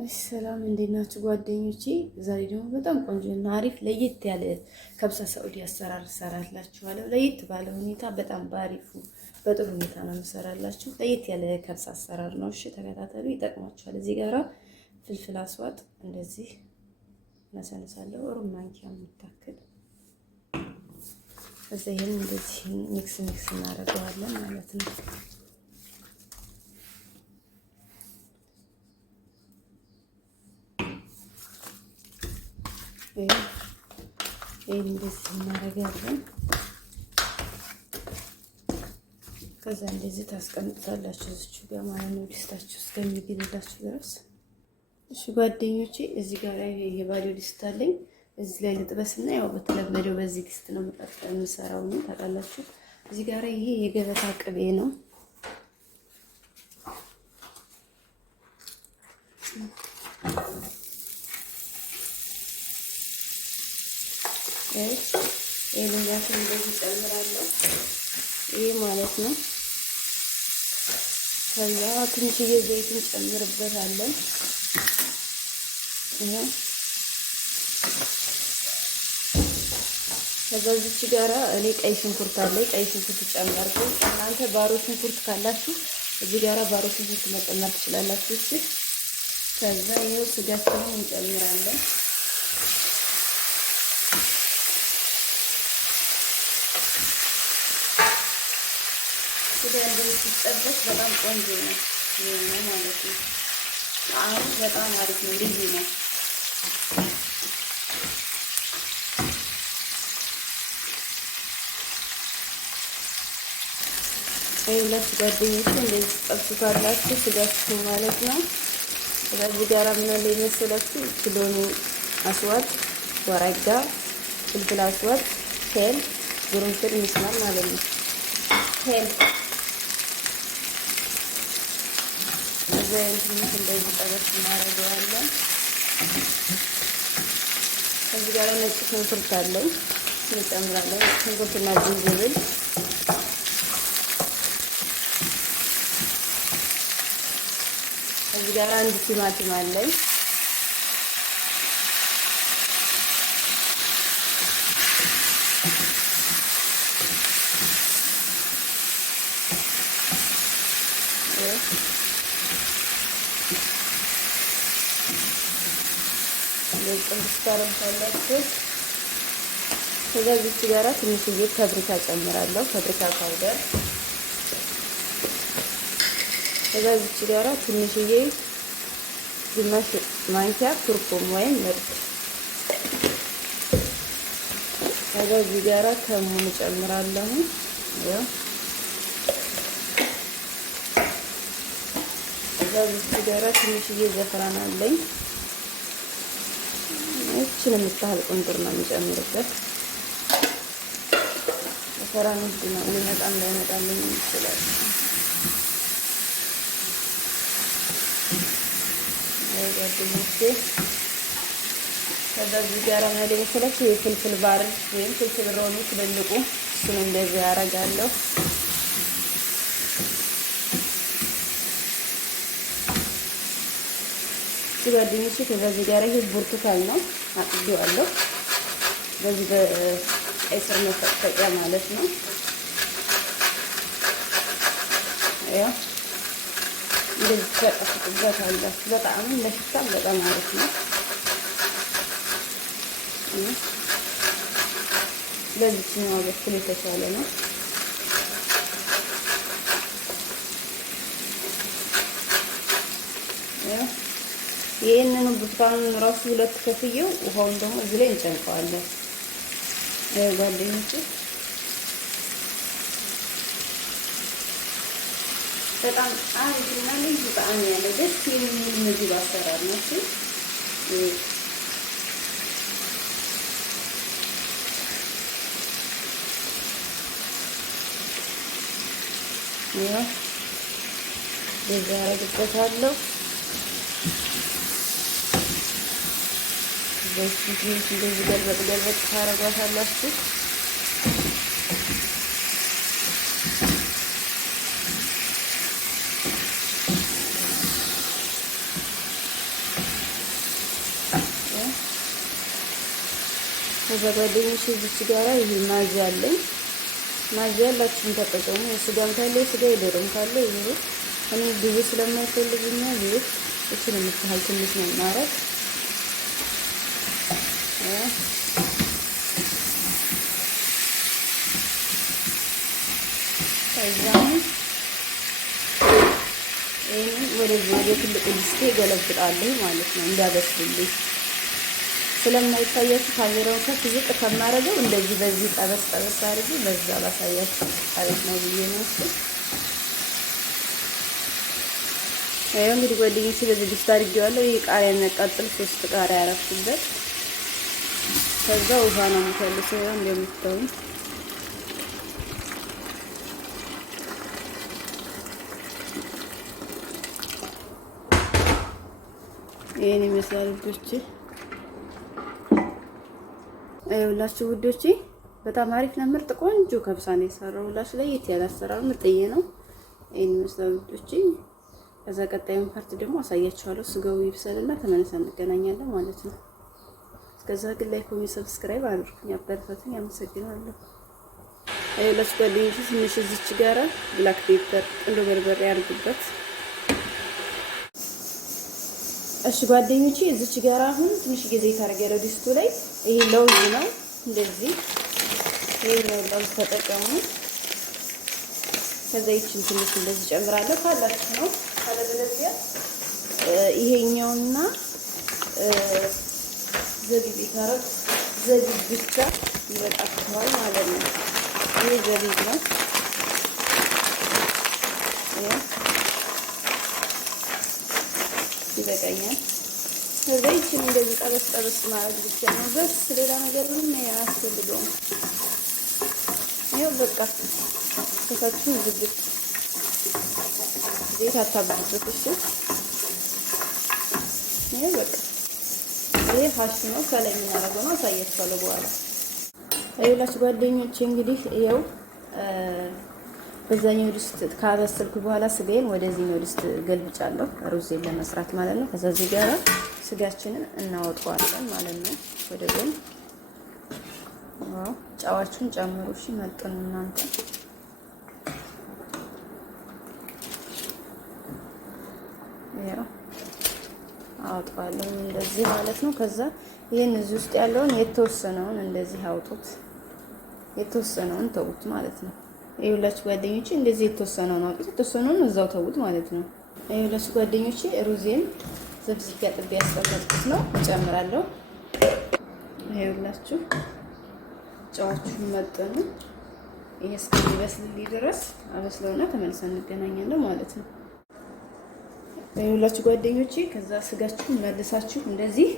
ሰላም እንዴት ናችሁ ጓደኞቼ? ዛሬ ደግሞ በጣም ቆንጆና አሪፍ ለየት ያለ ከብሳ ሳዑዲ አሰራር እሰራላችኋለሁ። ለየት ባለ ሁኔታ በጣም ባሪፉ በጥሩ ሁኔታ ነው የምሰራላችሁ። ለየት ያለ ከብሳ አሰራር ነው። እሺ ተከታተሉ፣ ይጠቅማችኋል። እዚህ ጋራ ፍልፍል አስዋጥ እንደዚህ ነሰንሳለሁ። ሩብ ማንኪያ የምታክል እዛ ይሄን እንደዚህ ሚክስ እናደርገዋለን ማለት ነው። ይሄን እንደዚህ እናደርጋለን። ከዛ እንደዚህ ታስቀምጣላችሁ እዚሁ ጋር ማለት ነው፣ ዲስታችሁ እስከሚግልላችሁ ድረስ። እሺ ጓደኞቼ፣ እዚህ ጋር የባዶ ዲስት አለኝ። እዚህ ላይ ልጥበስና ያው በተለመደው በዚህ ዲስት ነው የምሰራው ነው ታውቃላችሁ። እዚህ ጋር ይሄ የገበታ ቅቤ ነው። ይሄንኛቱን እንደዚህ ጨምራለሁ። ይሄ ማለት ነው። ከዛ ትንሽዬ ዘይቱን ጨምርበታለን። ይሄ ከዛ እዚች ጋራ እኔ ቀይ ሽንኩርት አለኝ። ቀይ ሽንኩርት ጨመርኩ። እናንተ ባሮ ሽንኩርት ካላችሁ እዚህ ጋራ ባሮ ሽንኩርት መጨመር ትችላላችሁ። እሺ ከዛ ይሄው ስጋችንን እንጨምራለን። ስጋ እንደዚህ ሲጠበስ በጣም ቆንጆ ነው ማለት ነው። አሁን በጣም አሪፍ ነው፣ ልዩ ነው። ሁለት ጓደኞቼ እንደዚህ ጠብሱታላችሁ ስጋችሁ ማለት ነው። ስለዚህ ጋራ ምን አለ መሰላችሁ? ኪሎኒ አስዋድ፣ ወራጋ፣ ፍልፍል አስዋድ፣ ሄል፣ ጉርንፍል ምስማር ማለት ነው። ሄል ዘይት እንደዚህ ጠበስ እናደርገዋለን። እዚህ ጋር ነጭ ሽንኩርት አለኝ እንጨምራለን። ሽንኩርትና ዝንጅብል እዚህ ጋር አንድ ቲማቲም አለኝ። ከዛ እዚህ ጋራ ትንሽዬ ፋብሪካ ጨምራለሁ፣ ፋብሪካ ፓውደር። ከዛ እዚህ ጋራ ትንሽዬ ግማሽ ማንኪያ ኩርኩም ወይም ምርጥ። ከዛ እዚህ ጋራ ከሙን ጨምራለሁ። ያው ከዛ እዚህ ጋራ ትንሽዬ ዘፈራን አለኝ። እቺን የምታህል ቁንጥር ነው የምጨምርበት። ዘፈራን ውድ ነው፣ ሊመጣም ላይመጣልኝ ይችላል። ጓደኞቼ ከዛ እዚህ ጋር ማለት መሰላችሁ የፍልፍል ባርድ ወይም ፍልፍል ሮሚ ትልልቁ እሱን እንደዚህ ያደርጋለሁ። ጓደኞቼ ከዛ እዚህ ጋር ይሄ ብርቱካን ነው አጥቢዋለሁ። በዚህ በቀይ ስር መፈቅፈቂያ ማለት ነው። ያው እንደዚህ ተቀጥቅበታለሁ። በጣም ለሽታም በጣም አሪፍ ነው። ለዚህኛው በኩል የተሻለ ነው። ይሄንን ብርቱካኑን ራሱ ሁለት ከፍዬው ውሃውን ደግሞ እዚህ ላይ እንጨምቀዋለን። ጓደኞቼ በጣም አሪፍና ልዩ ጣዕም ያለው ደስ የሚል ምግብ አሰራር ነው። እሺ ያው እንደዚህ አደርግበታለሁ። እንደዚህ ገልበጥ ታረጓታላችሁ። ከዛ ጓደኞቼ እዚች ጋራ ይሄ ማዚ አለኝ። ማዚ ያላችሁን ተጠቀሙ። የስጋም ካለ የስጋ የዶሮም ካለ ይሄ እኔ ብዙ ስለማይፈልግኛ ይሄ እቺን የምትሃል ትንሽ ነው ማረግ ከዛም ወደ ትልቁ ድስቴ ገለብጣለሁ ማለት ነው እንዳበስልልኝ ስለማይታያችሁ ካሜራውን ከፍ ዝቅ ከማረገው እንደዚህ በዚህ ጠበስ ጠበስ አድርጌ በዛ ባሳያችሁ አሪፍ ነው ብዬ ነው እሱ። ያው እንግዲህ ጓደኞቼ በዚህ ድስት አድርጌዋለሁ። ይሄ ቃሪያ የሚያቃጥል 3 ቃሪያ አረፍኩበት። ከዛ ውሃ ነው የምፈልሰው እንደምታዩኝ ይሄን ይመስላል ውዶቼ። አይውላችሁ ውዶቼ በጣም አሪፍ ነው፣ ምርጥ ቆንጆ ከብሳ ነው የሰራሁላችሁ። ለየት ያለ አሰራር ምርጥዬ ነው። ይሄን ይመስላል ውዶቼ። ከዛ ቀጣዩን ፓርት ደግሞ አሳያችኋለሁ። ስጋው ይብሰልና ተመልሰን እንገናኛለን ማለት ነው። እስከዛ ግን ላይክ፣ ኮሜንት፣ ሰብስክራይብ አድርጉኝ፣ አበረታቱኝ። አመሰግናለሁ። አይውላችሁ ጓደኞቼ ትንሽ እዚች ጋራ ብላክ ፔፐር ቁንዶ በርበሬ አድርጉበት። እሺ ጓደኞቼ እዚች ጋር አሁን ትንሽ ጊዜ ታረጋለ ድስቱ ላይ ይሄ ለውዝ ነው። እንደዚህ ይሄ ለውዝ ተጠቀሙ። ከዛ ይችን ትንሽ እንደዚህ ጨምራለሁ ካላችሁ ነው። ካለበለዚያ ይሄኛውና ዘቢብ ታረግ ዘቢብ ብቻ ይበቃችኋል ማለት ነው። ይሄ ዘቢብ ነው። ይበቃኛል። ከዛ ይችን እንደዚህ ጠበስ ጠበስ ማድረግ ብቻ ነው በስ ሌላ ነገር ምንም አያስፈልገውም። ይኸው በቃ ከታችሁ ዝግት ዘይት አታብዙት። እሺ ይሄ በቃ ይሄ ሀሽ ነው። ከላይ የምናደርገው ነው አሳያችኋለሁ በኋላ። አይላችሁ ጓደኞቼ እንግዲህ ይኸው በዛኛው ድስት ካበሰልኩ በኋላ ስጋዬን ወደዚህኛው ድስት ገልብጫለሁ ሩዝን ለመስራት ማለት ነው። ከዛ እዚህ ጋር ስጋችንን እናወጣዋለን ማለት ነው ወደ ጎን። ጨዋችሁን ጨምሩ እሺ፣ መጥኑ እናንተ። ያው አወጣዋለሁ እንደዚህ ማለት ነው። ከዛ ይሄን እዚህ ውስጥ ያለውን የተወሰነውን እንደዚህ አውጡት፣ የተወሰነውን ተውት ማለት ነው። ይኸውላችሁ ጓደኞቼ እንደዚህ የተወሰነውን አውጡት፣ የተወሰነውን እዛው ተውት ማለት ነው። ይኸውላችሁ ጓደኞቼ ሩዜን ዘብዝቤ አጥቤ ያስቀመጥኩት ነው እጨምራለሁ። ይኸውላችሁ ጨዋችሁን መጠኑ ይሄ እስከሚበስልልኝ ድረስ አበስለውና ተመልሰን እንገናኛለን ማለት ነው። ይኸውላችሁ ጓደኞቼ ከዛ ስጋችሁን መልሳችሁ እንደዚህ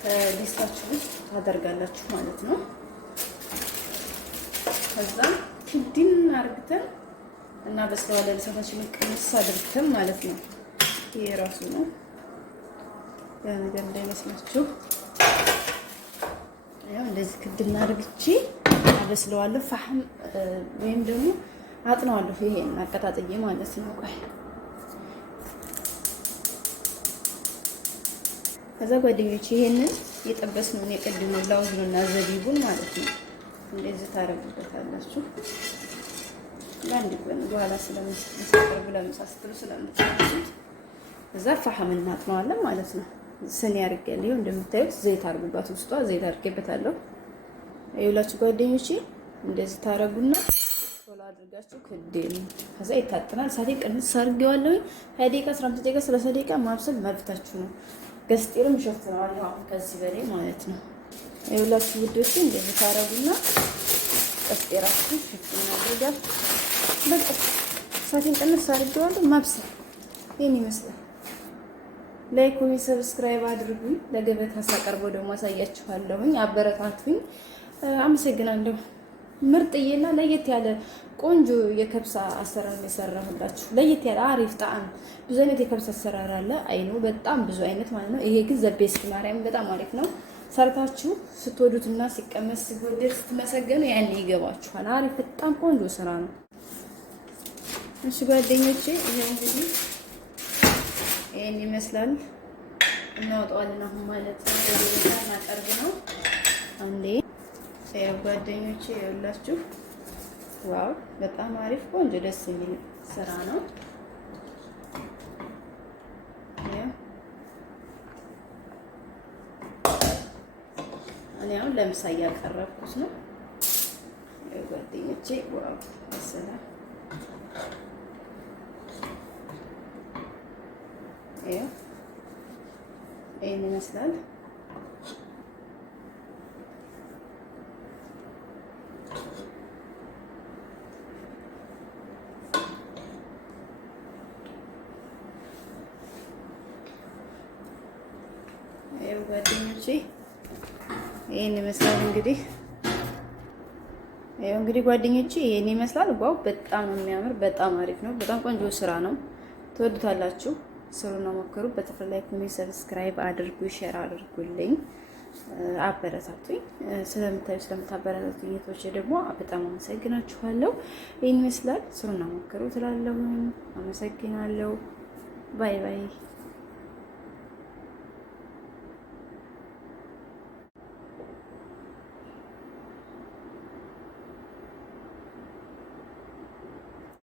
ከዲስታችሁ ውስጥ ታደርጋላችሁ ማለት ነው። ከዛ ክድን አርግተን እና በስለዋለን ሰፋችንን ቅንስ አድርገን ማለት ነው። ይሄ ራሱ ነው ያ ነገር እንዳይመስላችሁ። ያው እንደዚህ ክድን አርግቼ አበስለዋለሁ። ፋህም ወይም ደግሞ አጥነዋለሁ። ይሄን አቀጣጥዬ ማለት ነው። ቆይ ከዛ ጓደኞቼ ይሄንን የጠበስነውን የቀድመው ላውዝና ዘቢቡን ማለት ነው እንደዚህ ታረጉበታላችሁ። ለአንድ ቀን በኋላ ስለምትሰሩ ለምሳስተሩ ስለምትሰሩት እዛ ፋህም እናጥነዋለን ማለት ነው። ስኒ አድርጌያለሁ እንደምታዩት ዘይት አድርጉባት፣ ውስጧ ዘይት አድርጌበታለሁ። ይኸውላችሁ ጓደኞቼ እንደዚህ ታረጉና ቶሎ አድርጋችሁ ክዴን ከዛ ይታጠናል። ሳቴ ቅንስ አድርጌዋለሁ። 20 ደቂቃ 15 ደቂቃ 30 ደቂቃ ማብሰል መብታችሁ ነው። ገስጤርም ሸፍነዋል አሁን ከዚህ በላይ ማለት ነው። ይኸውላችሁ ውዶቼ እንደዚህ ታረጉና ገስጤራችሁ ሸፍና አድርጋችሁ በቃ ሳቴን ቅንስ አድርጌዋለሁ። ማብሰል ይሄን ይመስላል። ላይክ ኮሜንት ሰብስክራይብ አድርጉኝ። ለገበታ ሳቀርበው ደግሞ አሳያችኋለሁኝ። አበረታቱኝ። አመሰግናለሁ። ምርጥዬና ለየት ያለ ቆንጆ የከብሳ አሰራር የሰራሁላችሁ ለየት ያለ አሪፍ ጣዕም። ብዙ አይነት የከብሳ አሰራር አለ አይኑ በጣም ብዙ አይነት ማለት ነው። ይሄ ግን ዘቤስት ማርያም በጣም አሪፍ ነው። ሰርታችሁ ስትወዱትና ሲቀመስ ሲወደድ ስትመሰገኑ ያኔ ይገባችኋል። አሪፍ በጣም ቆንጆ ስራ ነው። እሺ ጓደኞቼ ይሄ እንግዲህ ይሄን ይመስላል። እናወጣዋለን አሁን ማለት ነው። ወደዛ እናቀርብ ነው አንዴ ያው ጓደኞቼ ያላችሁ ዋው በጣም አሪፍ ቆንጆ ደስ የሚል ስራ ነው። እኔ አሁን ለምሳ እያቀረብኩት ነው። ጓደኞቼ ዋው መሰላ ይሄን ይመስላል። ጓደኞቼ ይሄን ይመስላል እንግዲህ ጓደኞቼ ይሄን ይመስላል። ዋው በጣም ነው የሚያምር፣ በጣም አሪፍ ነው። በጣም ቆንጆ ስራ ነው። ትወዱታላችሁ። ስሩና ሞክሩ። በተፈላ ላይክ፣ ሰብስክራይብ አድርጉ፣ ሼር አድርጉልኝ፣ አበረታቱኝ። ስለምታበረታቱኝ እህቶቼ ደግሞ በጣም አመሰግናችኋለሁ። ይሄን ይመስላል። ስሩና ሞክሩ ትላለሁ። አመሰግናለሁ። ባይ ባይ።